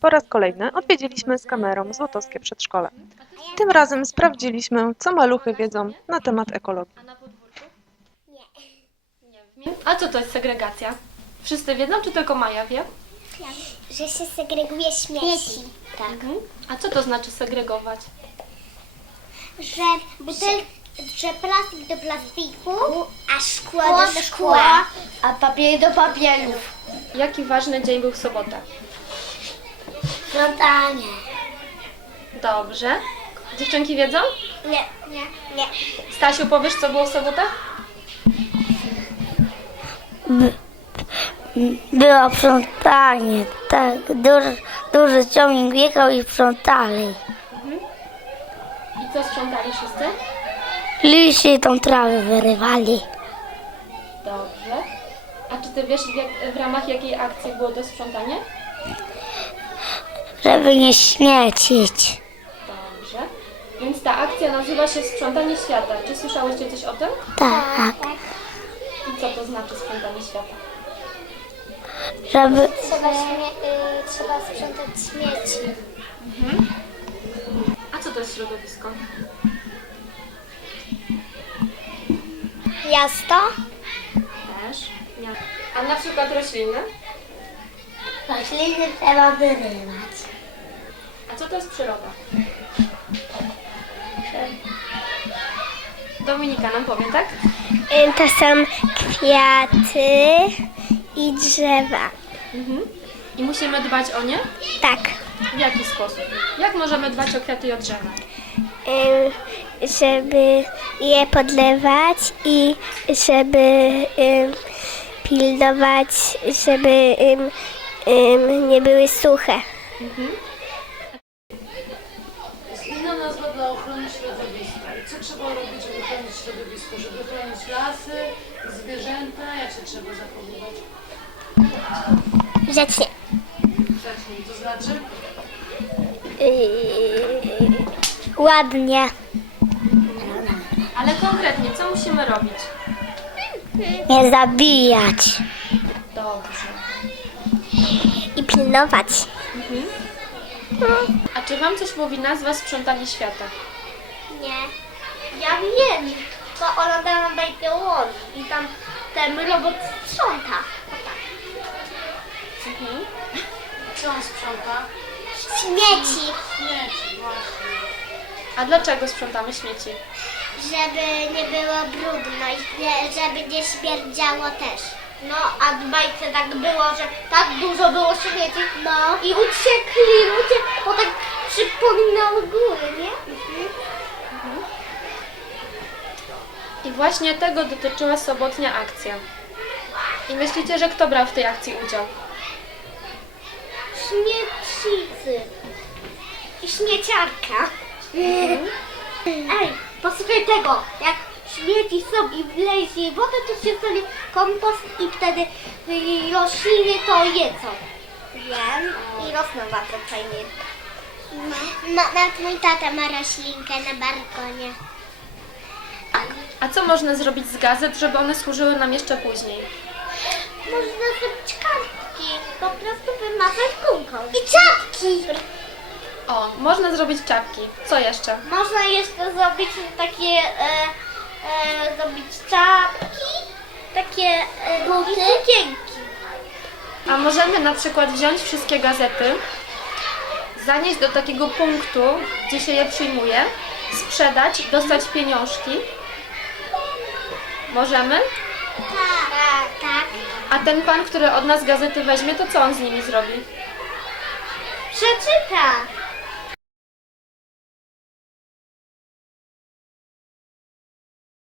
Po raz kolejny odwiedziliśmy z kamerą Złotowskie Przedszkole. Tym razem sprawdziliśmy, co maluchy wiedzą na temat ekologii. A na podwórku? Nie. Nie. A co to jest segregacja? Wszyscy wiedzą, czy tylko Maja wie? Że się segreguje śmieci. Tak. Mhm. A co to znaczy segregować? Że, butel, że plastik do plastiku, a szkło do szkła, a papier do papierów. Jaki ważny dzień był w sobotę? Sprzątanie. Dobrze. Dziewczynki wiedzą? Nie, nie, nie. Stasiu, powiesz, co było w sobotę? Było sprzątanie, tak, duży, duży ciągnik jechał i sprzątali. I co sprzątali wszyscy? Liście tą trawę wyrywali. Dobrze. A czy ty wiesz, w, jak, w ramach jakiej akcji było to sprzątanie? Żeby nie śmiecić. Dobrze. Więc ta akcja nazywa się Sprzątanie Świata. Czy słyszałyście coś o tym? Tak, I co to znaczy sprzątanie świata? żeby Trzeba, śmie- y, trzeba sprzątać śmieci. A co to jest środowisko? Miasto? Też. A na przykład rośliny? Rośliny trzeba wyrywać. A co to jest przyroda? Dominika nam powie, tak? To są kwiaty i drzewa. I musimy dbać o nie? Tak. W jaki sposób? Jak możemy dbać o kwiaty i o drzewa? Ym, żeby je podlewać i żeby ym, pilnować, żeby ym, ym, nie były suche. Jest inna nazwa dla ochrony środowiska. Co trzeba robić, żeby chronić środowisko? Żeby chronić lasy, zwierzęta? Jak się trzeba zachowywać? Grzecznie. Zacznij, to znaczy? Yy, ładnie. Ale konkretnie, co musimy robić? nie zabijać. Dobrze. I pilnować. A czy wam coś mówi nazwa sprzątanie świata? Nie. Ja wiem, bo oglądałam bajkę Wall i tam ten robot sprząta. Co on sprząta? Śmieci. Śmieci, właśnie. A dlaczego sprzątamy śmieci? Żeby nie było brudno i nie- żeby nie śmierdziało też. No, a w bajce tak było, że tak dużo było śmieci. No. I uciekli ludzie, bo tak przypominały góry, nie? I właśnie tego dotyczyła sobotnia akcja. I myślicie, że kto brał w tej akcji udział? Śmiecicy. I śmieciarka. Ej, posłuchaj tego. Jak śmieci są i wleje się wodę, to się stanie kompost i wtedy y, rośliny to jedzą. Wiem. I rosną bardzo fajnie. No, nawet mój tata ma roślinkę na balkonie. A co można zrobić z gazet, żeby one służyły nam jeszcze później? Można zrobić kartki. Po prostu wymazać gumką. I czapki. O, można zrobić czapki. Co jeszcze? Można jeszcze zrobić takie, e, e, zrobić czapki, takie e, buty. sukienki. A możemy na przykład wziąć wszystkie gazety, zanieść do takiego punktu, gdzie się je przyjmuje, sprzedać, dostać pieniążki. Możemy? Tak, tak. A ten pan, który od nas gazety weźmie, to co on z nimi zrobi? Przeczyta.